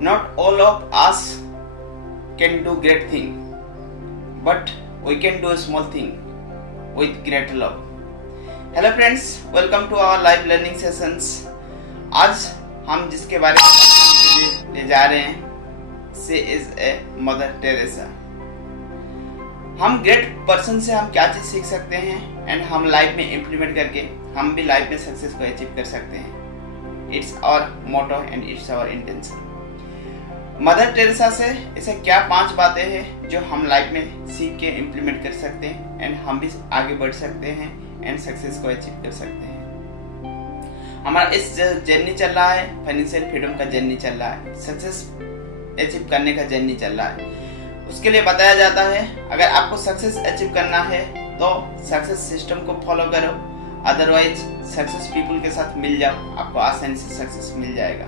Not all of us can do great thing, but we can do a small thing with great love. Hello friends, welcome to our live learning sessions. आज हम जिसके बारे में बात करने के लिए ले जा रहे हैं, she is a Mother Teresa. हम ग्रेट पर्सन से हम क्या चीज सीख सकते हैं एंड हम लाइफ में इम्प्लीमेंट करके हम भी लाइफ में सक्सेस को अचीव कर सकते हैं. It's our motto and it's our intention. Mother Teresa से ऐसे क्या 5 बातें हैं जो हम लाइफ में सीख के इम्प्लीमेंट कर सकते हैं एंड हम भी आगे बढ़ सकते हैं एंड सक्सेस को अचीव कर सकते हैं. हमारा इस जर्नी चल रहा है, फाइनेंशियल फ्रीडम का जर्नी चल रहा है, सक्सेस अचीव करने का जर्नी चल रहा है. उसके लिए बताया जाता है अगर आपको सक्सेस अचीव करना है तो सक्सेस सिस्टम को फॉलो करो, अदरवाइज सक्सेस पीपल के साथ मिल जाओ, आपको आसानी से सक्सेस मिल जाएगा.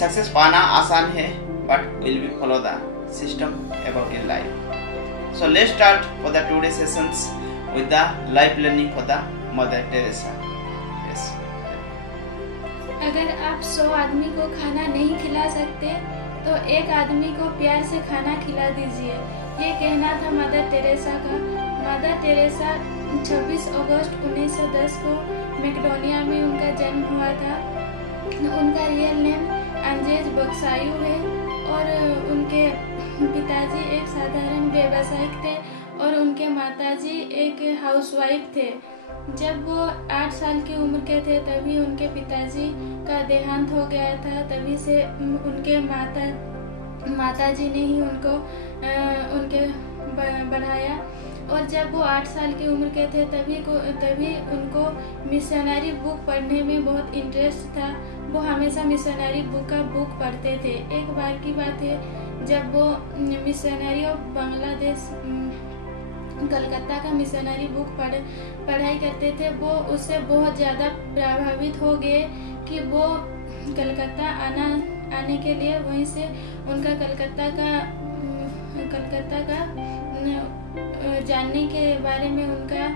सक्सेस पाना आसान है but will be follow the system about your life. So let's start for the today sessions with the life learning for the mother Teresa. Yes, अगर आप 100 आदमी को खाना नहीं खिला सकते तो एक आदमी को प्यार से खाना खिला दीजिए. ये कहना था मदर टेरेसा का. मदर टेरेसा 26 अगस्त 1910 को मैकेडोनिया में उनका जन्म हुआ था. उनका रियल नेम अंजेज बक्सायू है और उनके पिताजी एक साधारण व्यवसायिक थे और उनके माताजी एक हाउसवाइफ थे. जब वो 8 साल की उम्र के थे तभी उनके पिताजी का देहांत हो गया था. तभी से उनके माताजी ने ही उनको बढ़ाया. और जब वो 8 साल की उम्र के थे तभी उनको मिशनरी बुक पढ़ने में बहुत इंटरेस्ट था. वो हमेशा मिशनरी बुक पढ़ते थे. एक बार की बात है जब वो मिशनरी ऑफ बांग्लादेश कलकत्ता का मिशनरी बुक पढ़ाई करते थे. वो उससे बहुत ज़्यादा प्रभावित हो गए कि वो कलकत्ता आने के लिए वहीं से उनका कलकत्ता का जानने के बारे में उनका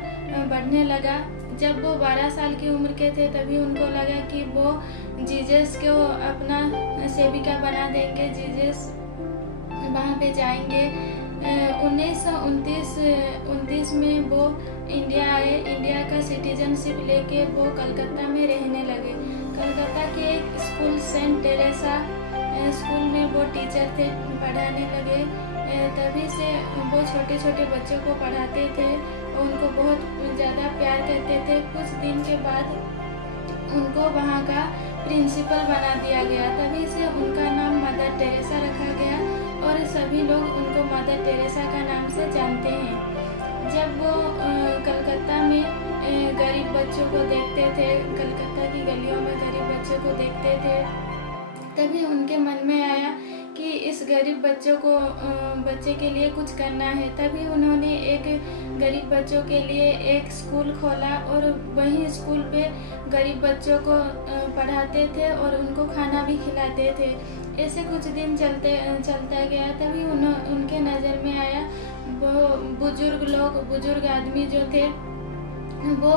बढ़ने लगा. जब वो 12 साल की उम्र के थे तभी उनको लगा कि वो जीसस को अपना सेविका बना देंगे, जीसस वहाँ पे जाएंगे. 1929 में वो इंडिया आए. इंडिया का सिटीजनशिप लेके वो कलकत्ता में रहने लगे. कलकत्ता के एक स्कूल सेंट टेरेसा स्कूल में वो टीचर थे, पढ़ाने लगे. तभी से वो छोटे छोटे बच्चों को पढ़ाते थे, उनको बहुत ज़्यादा प्यार करते थे. कुछ दिन के बाद उनको वहाँ का प्रिंसिपल बना दिया गया. तभी से उनका नाम मदर टेरेसा रखा गया और सभी लोग उनको मदर टेरेसा का नाम से जानते हैं. जब वो कलकत्ता में गरीब बच्चों को देखते थे, कलकत्ता की गलियों में गरीब बच्चों को देखते थे, तभी उनके मन में आया कि इस गरीब बच्चे के लिए कुछ करना है. तभी उन्होंने एक गरीब बच्चों के लिए एक स्कूल खोला और वहीं स्कूल पे गरीब बच्चों को पढ़ाते थे और उनको खाना भी खिलाते थे. ऐसे कुछ दिन चलता गया. तभी उनके नज़र में आया वो बुजुर्ग आदमी जो थे वो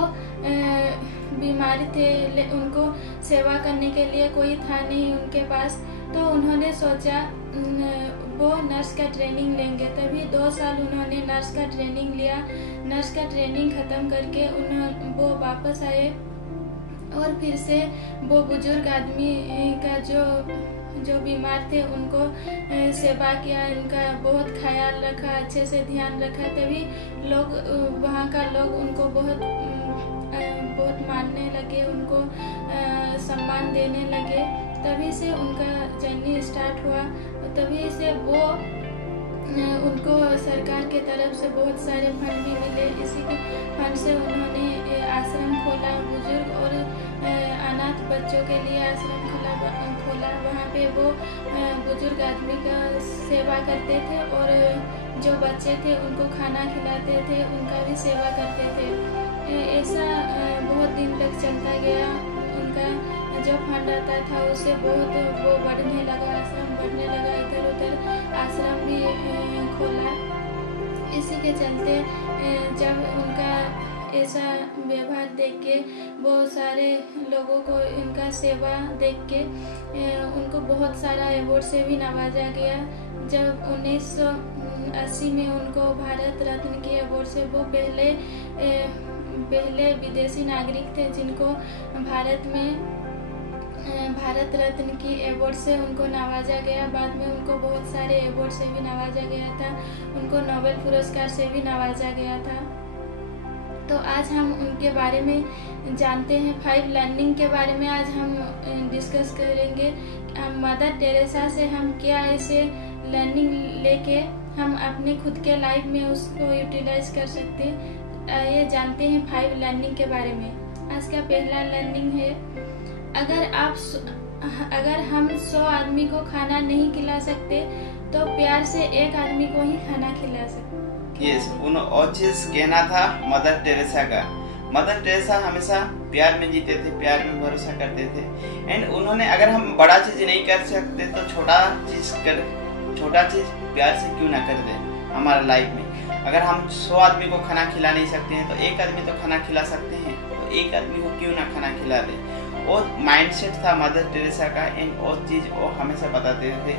बीमार थे, उनको सेवा करने के लिए कोई था नहीं उनके पास. तो उन्होंने सोचा वो नर्स का ट्रेनिंग लेंगे. तभी 2 साल उन्होंने नर्स का ट्रेनिंग लिया. नर्स का ट्रेनिंग ख़त्म करके वो वापस आए और फिर से वो बुजुर्ग आदमी का जो बीमार थे उनको सेवा किया, उनका बहुत ख्याल रखा, अच्छे से ध्यान रखा. तभी वहाँ का लोग उनको बहुत मानने लगे, उनको सम्मान देने लगे. तभी से उनका जर्नी स्टार्ट हुआ. तभी से उनको सरकार के तरफ से बहुत सारे फंड भी मिले. इसी के फंड से उन्होंने आश्रम खोला, बुजुर्ग और अनाथ बच्चों के लिए आश्रम खोला. वहाँ पे वो बुजुर्ग आदमी का सेवा करते थे और जो बच्चे थे उनको खाना खिलाते थे, उनका भी सेवा करते थे. ऐसा बहुत दिन तक चलता गया. उनका जो फंड आता था उससे बहुत वो बढ़ने लगा, आश्रम बढ़ने लगा. इधर उधर आश्रम भी खोला. इसी के चलते जब उनका ऐसा व्यवहार देख के, बहुत सारे लोगों को इनका सेवा देख के उनको बहुत सारा अवार्ड से भी नवाजा गया। जब 1980 में उनको भारत रत्न के अवार्ड से, वो पहले विदेशी नागरिक थे जिनको भारत रत्न की अवार्ड से उनको नवाजा गया। बाद में उनको बहुत सारे अवार्ड से भी नवाजा गया था, उनको नोबेल पुरस्कार से भी नवाजा गया था। तो आज हम उनके बारे में जानते हैं। 5 लर्निंग के बारे में आज हम डिस्कस करेंगे। मदर टेरेसा से हम क्या ऐसे लर्निंग लेके हम अपने खुद के लाइफ में उसको यूटिलाइज कर सकते हैं। ये जानते हैं 5 लर्निंग के बारे में। आज का पहला लर्निंग है, अगर हम 100 आदमी को खाना नहीं खिला सकते तो प्यार से एक आदमी को ही खाना खिला सकते। यस, और चीज कहना था मदर टेरेसा का। मदर टेरेसा हमेशा प्यार में जीते थे, प्यार में भरोसा करते थे। एंड उन्होंने, अगर हम बड़ा चीज नहीं कर सकते तो छोटा चीज प्यार से क्यों ना कर दे हमारा लाइफ में। अगर हम 100 आदमी को खाना खिला नहीं सकते हैं तो एक आदमी तो खाना खिला सकते हैं, तो एक आदमी को क्यों ना खाना खिला दे। और माइंडसेट था मदर टेरेसा का। एंड और चीज वो हमेशा बताते थे।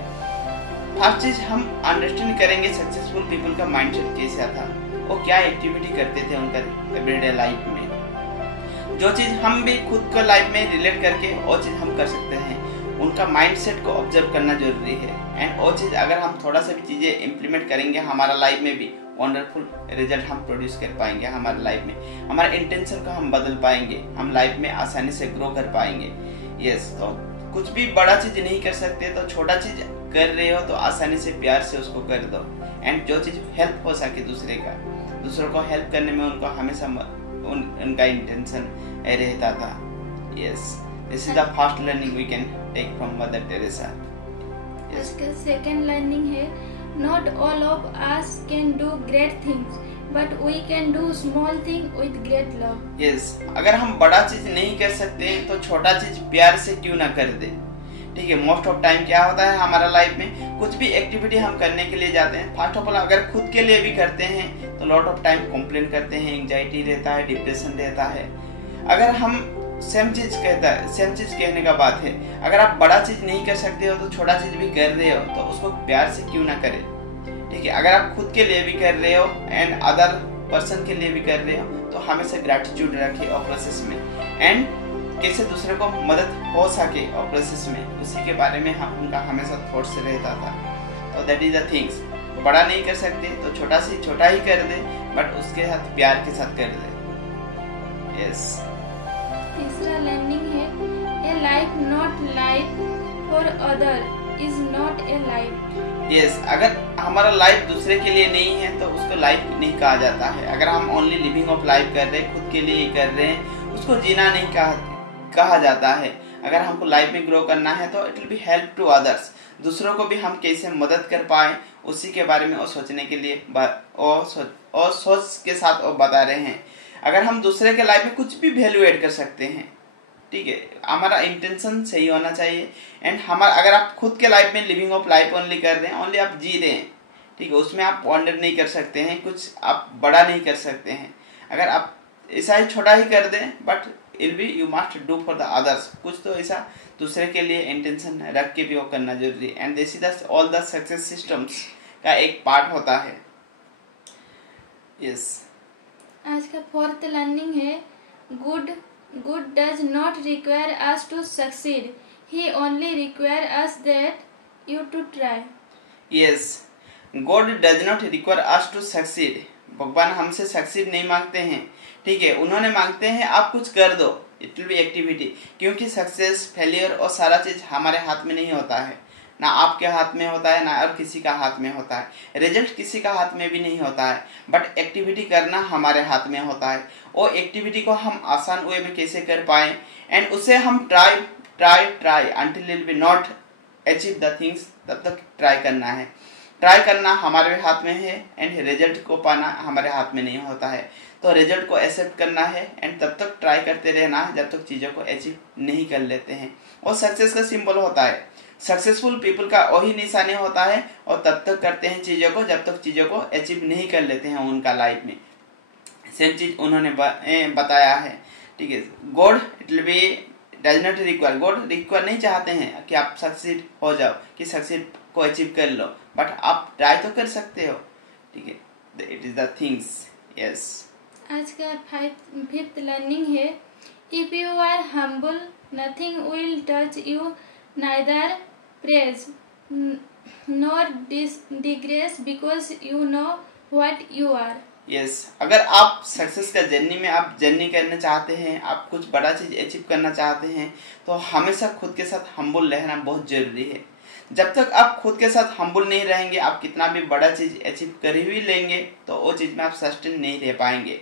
फर्स्ट चीज हम अंडरस्टैंड करेंगे सक्सेसफुल पीपल का माइंडसेट कैसा था, वो क्या एक्टिविटी करते थे उनका एवरीडे लाइफ में। जो चीज हम भी खुद को लाइफ में रिलेट करके वो चीज हम कर सकते हैं, उनका माइंडसेट को ऑब्जर्व करना जरूरी है। एंड वो चीज अगर हम थोड़ा सा भी चीजें इम्प्लीमेंट करेंगे हमारा लाइफ में भी वंडरफुल रिजल्ट हम प्रोड्यूस कर पाएंगे हमारे लाइफ में। हमारे इंटेंशन को हम बदल पाएंगे, हम लाइफ में आसानी से ग्रो कर पाएंगे। यस, तो कुछ भी बड़ा चीज नहीं कर सकते तो छोटा चीज कर रहे हो तो आसानी से प्यार से उसको कर दो। एंड जो चीज हेल्प हो सके दूसरों को हेल्प करने में उनको हमेशा उनका इंटेंशन रहता था। Yes, this is the first learning we can take from Mother Teresa. इसका सेकंड लर्निंग है, not all of us can do great things but we can do small thing with great love। yes, अगर हम बड़ा चीज नहीं कर सकते तो छोटा चीज प्यार से क्यों ना कर दे। ठीक है, मोस्ट ऑफ टाइम क्या होता है हमारा लाइफ में, कुछ भी एक्टिविटी हम करने के लिए जाते हैं, फर्स्ट ऑफ ऑल अगर खुद के लिए भी करते हैं तो लॉट ऑफ टाइम कंप्लेन करते हैं, एंजाइटी रहता है, डिप्रेशन रहता है। अगर हम सेम चीज कहने का बात है, अगर आप बड़ा चीज नहीं कर सकते हो तो छोटा चीज भी कर रहे हो तो उसको प्यार से क्यों ना करें। ठीक है, अगर आप खुद के लिए भी कर रहे हो एंड अदर पर्सन के लिए भी कर रहे हो तो हमेशा ग्रेटिट्यूड रखिए और प्रोसेस में। एंड कैसे दूसरे को मदद हो सके और प्रोसेस में, उसी के बारे में उनका हमेशा थॉट्स रहता था। तो दैट इज द थिंग्स, बड़ा नहीं कर सकते तो छोटा से छोटा ही कर दे, बट उसके साथ प्यार के साथ कर दे। यस, तीसरा लर्निंग है, ए life not life for other is not a life. Yes, अगर हमारा लाइफ दूसरे के लिए नहीं है तो उसको लाइफ नहीं कहा जाता है। अगर हम ओनली लिविंग ऑफ लाइफ कर रहे हैं, खुद के लिए कर रहे हैं, उसको जीना नहीं कहा जाता है। अगर हमको लाइफ में ग्रो करना है तो it will be help to others, दूसरों को भी हम कैसे मदद कर पाए उसी के बारे में वो सोचने के लिए और सोच के साथ वो बता रहे हैं। अगर हम दूसरे के लाइफ में कुछ भी वैल्यू ऐड कर सकते हैं, ठीक है, हमारा इंटेंशन सही होना चाहिए। एंड अगर आप खुद के लाइफ में लिविंग ऑफ लाइफ ओनली कर रहे हैं, ओनली आप जी रहे हैं, ठीक है, उसमें आप वंडर नहीं कर सकते हैं, कुछ आप बड़ा नहीं कर सकते हैं। अगर आप ऐसा ही छोटा ही कर दें, but it be you must do for the others, कुछ तो ऐसा दूसरे के लिए इंटेंशन रख के भी वो करना जरूरी है। And this is all the success systems का एक पार्ट होता है। यस, आज का फोर्थ लर्निंग है, good does not require us to succeed, he only require us that you to try। yes, God does not require us to succeed। भगवान हमसे succeed नहीं मांगते हैं, ठीक है, उन्होंने मांगते हैं आप कुछ कर दो, इट विल बी एक्टिविटी। क्योंकि सक्सेस, फेलियर और सारा चीज हमारे हाथ में नहीं होता है, ना आपके हाथ में होता है ना और किसी का हाथ में होता है। रिजल्ट किसी का हाथ में भी नहीं होता है, बट एक्टिविटी करना हमारे हाथ में होता है। वो एक्टिविटी को हम आसान वे में कैसे कर पाए, एंड उसे हम try until will be not achieve the things, तब तक ट्राई करना है। ट्राई करना हमारे हाथ में है एंड रिजल्ट को पाना हमारे हाथ में नहीं होता है। तो रिजल्ट को एक्सेप्ट करना है एंड तब तक ट्राई करते रहना है जब तक चीज़ों को अचीव नहीं कर लेते हैं। और सक्सेस का सिंबल होता है, सक्सेसफुल पीपल का वही निशानी होता है, और तब तक करते हैं चीज़ों को जब तक चीज़ों को अचीव नहीं कर लेते हैं उनका लाइफ में। सेम चीज उन्होंने बताया है, ठीक है। God it will B does not require, God require नहीं चाहते हैं कि आप सक्सीड हो जाओ, कि सक्सीड को अचीव कर लो, बट आप ट्राई तो कर सकते हो, ठीक है। It is the things, yes. आज का फिफ्थ लर्निंग है, if you are humble nothing will touch you, neither praise nor disgrace, because you know what you are. Yes, अगर आप सक्सेस का जर्नी में आप जर्नी करना चाहते हैं, आप कुछ बड़ा चीज अचीव करना चाहते हैं, तो हमेशा खुद के साथ हम्बल रहना बहुत जरूरी है। जब तक आप खुद के साथ हम्बल नहीं रहेंगे, आप कितना भी बड़ा चीज अचीव कर ही लेंगे तो वो चीज में आप सस्टेन नहीं रह पाएंगे,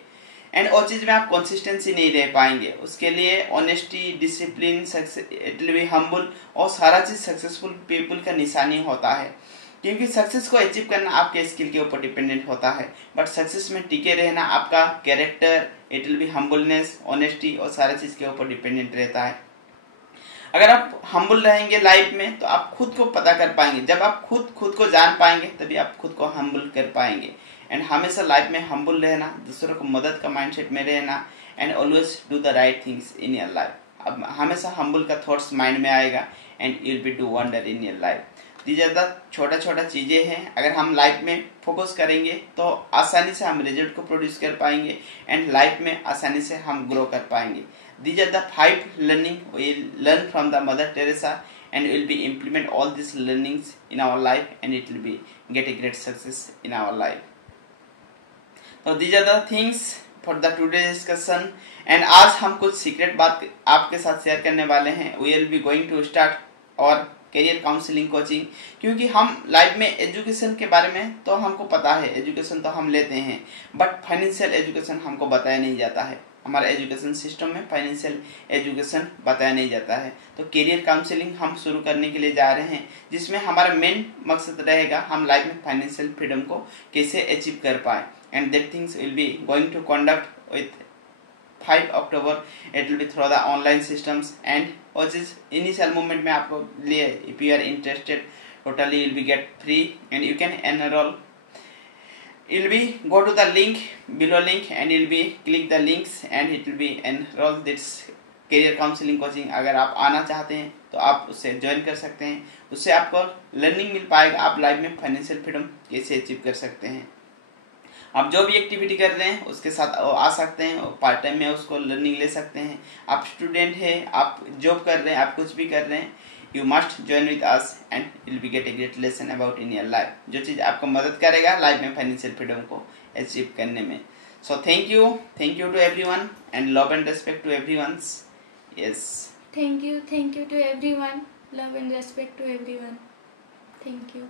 एंड वो चीज में आप कंसिस्टेंसी नहीं रह पाएंगे। उसके लिए honesty, discipline, it will be humble, और सारा चीज सक्सेसफुल पीपल का निशानी होता है, क्योंकि सक्सेस को अचीव करना आपके स्किल के ऊपर डिपेंडेंट होता है, बट सक्सेस में टिके रहना आपका character, it will B humbleness, honesty और सारे चीज के ऊपर डिपेंडेंट रहता है। अगर आप हम्बल रहेंगे लाइफ में तो आप खुद को पता कर पाएंगे, जब आप खुद को जान पाएंगे तभी आप खुद को हम्बल कर पाएंगे। एंड हमेशा लाइफ में हम्बल रहना, दूसरों को मदद का माइंडसेट में रहना, and always do the right things in your life. अब हमेशा हम्बल का थॉट्स माइंड में आएगा and you will be do wonder in your life. These are the छोटा चीजें हैं, अगर हम लाइफ में फोकस करेंगे तो आसानी से हम रिजल्ट को प्रोड्यूस कर पाएंगे, एंड लाइफ में आसानी से हम ग्रो कर पाएंगे। These are the 5 learning we learn from the Mother Teresa, and we'll be implement all these learnings in our life, and it will be get a great success in our life. So these are the things for the today's discussion, and आज हम कुछ secret बात आपके साथ share करने वाले हैं। We will be going to start और करियर काउंसलिंग कोचिंग, क्योंकि हम लाइफ में एजुकेशन के बारे में तो हमको पता है, एजुकेशन तो हम लेते हैं, बट फाइनेंशियल एजुकेशन हमको बताया नहीं जाता है। हमारे एजुकेशन सिस्टम में फाइनेंशियल एजुकेशन बताया नहीं जाता है। तो करियर काउंसलिंग हम शुरू करने के लिए जा रहे हैं, जिसमें हमारा मेन मकसद रहेगा हम लाइफ में फाइनेंशियल फ्रीडम को कैसे अचीव कर पाए, and that things will be going to conduct with 5 October. It will be through the online systems, and और चीज इनिशियल मूवमेंट में आपको लिए, if you are interested totally will be get free and you can enroll. You'll be go to the link below link and you'll be click the links and it will be enroll this career counseling coaching। अगर आप आना चाहते हैं तो आप उससे join कर सकते हैं, उससे आपको लर्निंग मिल पाएगा, आप लाइफ में फाइनेंशियल फ्रीडम कैसे अचीव कर सकते हैं। आप जो भी एक्टिविटी कर रहे हैं उसके साथ आ सकते हैं, और पार्ट टाइम में उसको लर्निंग ले सकते हैं। आप स्टूडेंट है, आप जॉब कर रहे हैं, आप कुछ भी कर रहे हैं, you must join with us and you'll be get a great lesson about in your life, जो चीज आपको मदद करेगा लाइफ में फाइनेंशियल फ्रीडम को अचीव करने में। So thank you to everyone and love and respect to everyone. Yes, thank you to everyone, love and respect to everyone. Thank you.